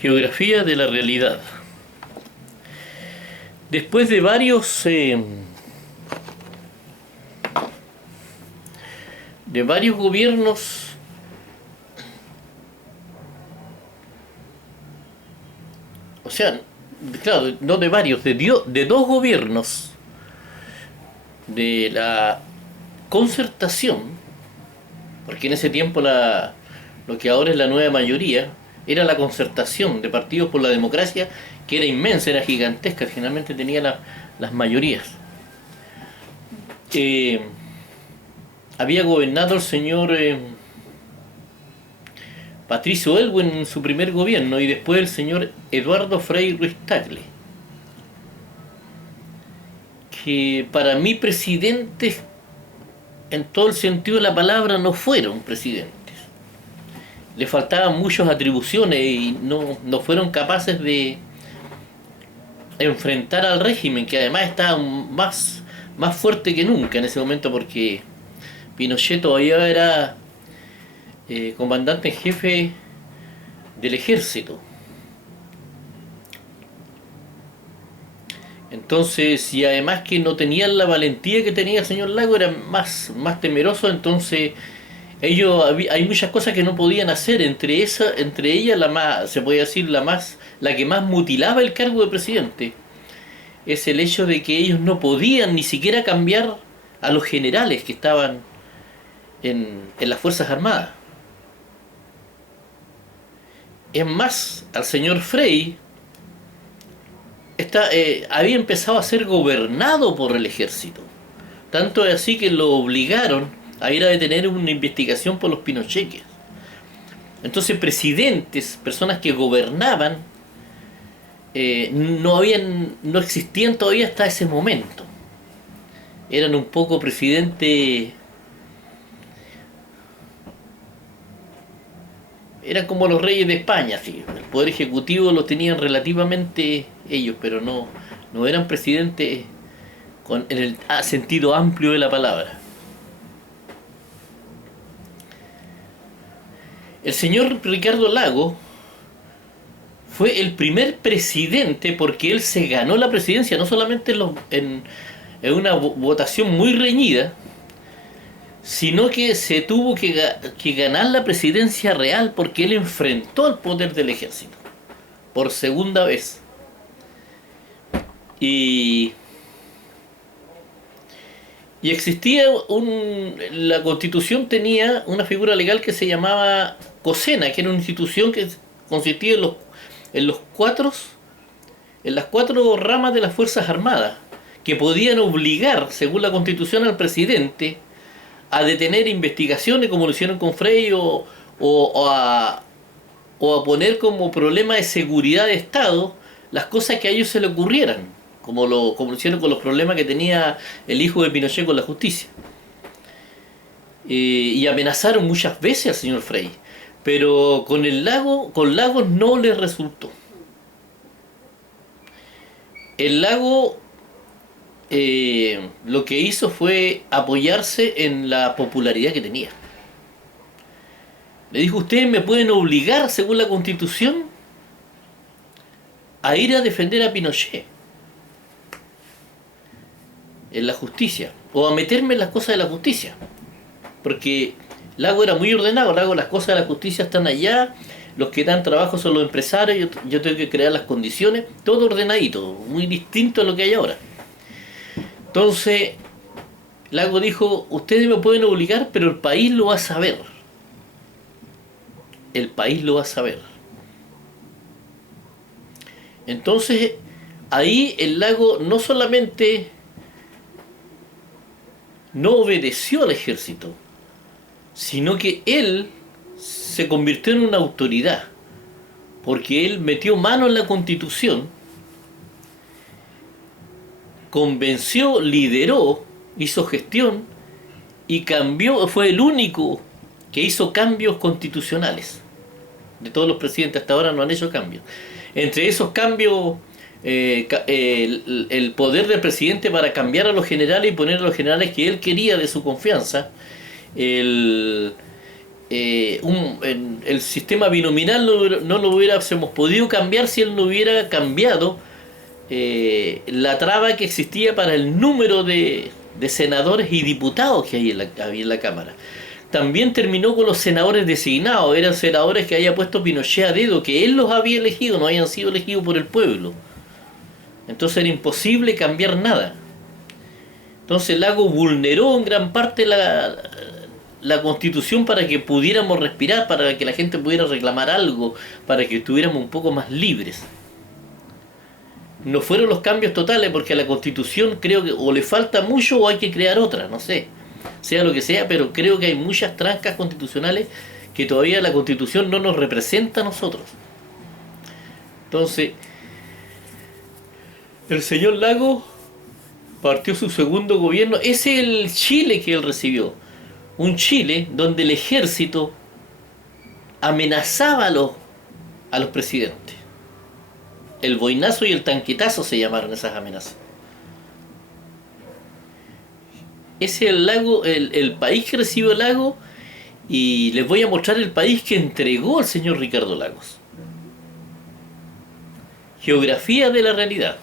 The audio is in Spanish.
Geografía de la realidad. Después de varios gobiernos, o sea, claro, no de varios, de dos gobiernos de la concertación, porque en ese tiempo lo que ahora es la nueva mayoría era la concertación de partidos por la democracia, que era inmensa, era gigantesca, finalmente tenía las mayorías. Había gobernado el señor Patricio Elwin en su primer gobierno y después el señor Eduardo Frei Ruiz-Tagle, que para mí presidentes en todo el sentido de la palabra no fueron presidentes. Le faltaban muchas atribuciones y no fueron capaces de enfrentar al régimen, que además estaba más fuerte que nunca en ese momento, porque Pinochet todavía era comandante en jefe del ejército. Entonces, y además que no tenían la valentía que tenía el señor Lago, eran más temerosos. Entonces hay muchas cosas que no podían hacer, entre ellas la más, se puede decir, la que más mutilaba el cargo de presidente es el hecho de que ellos no podían ni siquiera cambiar a los generales que estaban en las Fuerzas Armadas. Es más, al señor Frei había empezado a ser gobernado por el ejército. Tanto es así que lo obligaron a ir a detener una investigación por los pinocheques. Entonces presidentes, personas que gobernaban, no existían todavía hasta ese momento. Eran un poco presidentes, eran como los reyes de España, sí. El poder ejecutivo lo tenían relativamente ellos, pero no eran presidentes en el sentido amplio de la palabra. El señor Ricardo Lagos fue el primer presidente, porque él se ganó la presidencia no solamente en una votación muy reñida, sino que se tuvo que ganar la presidencia real, porque él enfrentó al poder del ejército por segunda vez. Y existía la Constitución tenía una figura legal que se llamaba COSENA, que era una institución que consistía en las cuatro ramas de las Fuerzas Armadas, que podían obligar, según la Constitución, al presidente a detener investigaciones, como lo hicieron con Frei, o a poner como problema de seguridad de Estado las cosas que a ellos se le ocurrieran, como lo hicieron con los problemas que tenía el hijo de Pinochet con la justicia. Y amenazaron muchas veces al señor Frei, pero con Lagos no le resultó. El Lago lo que hizo fue apoyarse en la popularidad que tenía. Le dijo: ustedes me pueden obligar, según la Constitución, a ir a defender a Pinochet en la justicia, o a meterme en las cosas de la justicia, porque Lago era muy ordenado. Lago, las cosas de la justicia están allá, los que dan trabajo son los empresarios, yo tengo que crear las condiciones, todo ordenadito, muy distinto a lo que hay ahora. Entonces Lago dijo: ustedes me pueden obligar, pero el país lo va a saber. El país lo va a saber. Entonces ahí el Lago no solamente no obedeció al ejército, sino que él se convirtió en una autoridad, porque él metió mano en la Constitución, convenció, lideró, hizo gestión y cambió. Fue el único que hizo cambios constitucionales. De todos los presidentes hasta ahora no han hecho cambios. Entre esos cambios, el poder del presidente para cambiar a los generales y poner a los generales que él quería de su confianza, el sistema binominal no lo hubiéramos podido cambiar si él no hubiera cambiado la traba que existía para el número de senadores y diputados que había en la Cámara. También terminó con los senadores designados, eran senadores que había puesto Pinochet a dedo, que él los había elegido, no habían sido elegidos por el pueblo. Entonces era imposible cambiar nada. Entonces Lago vulneró en gran parte la Constitución para que pudiéramos respirar, para que la gente pudiera reclamar algo, para que estuviéramos un poco más libres. No fueron los cambios totales, porque a la Constitución creo que o le falta mucho o hay que crear otra, no sé, sea lo que sea, pero creo que hay muchas trancas constitucionales que todavía la Constitución no nos representa a nosotros. Entonces, el señor Lago partió su segundo gobierno. Ese es el Chile que él recibió. Un Chile donde el ejército amenazaba a los presidentes. El boinazo y el tanquetazo se llamaron esas amenazas. Ese es el Lago, el país que recibió el Lago, y les voy a mostrar el país que entregó el señor Ricardo Lagos. Geografía de la realidad.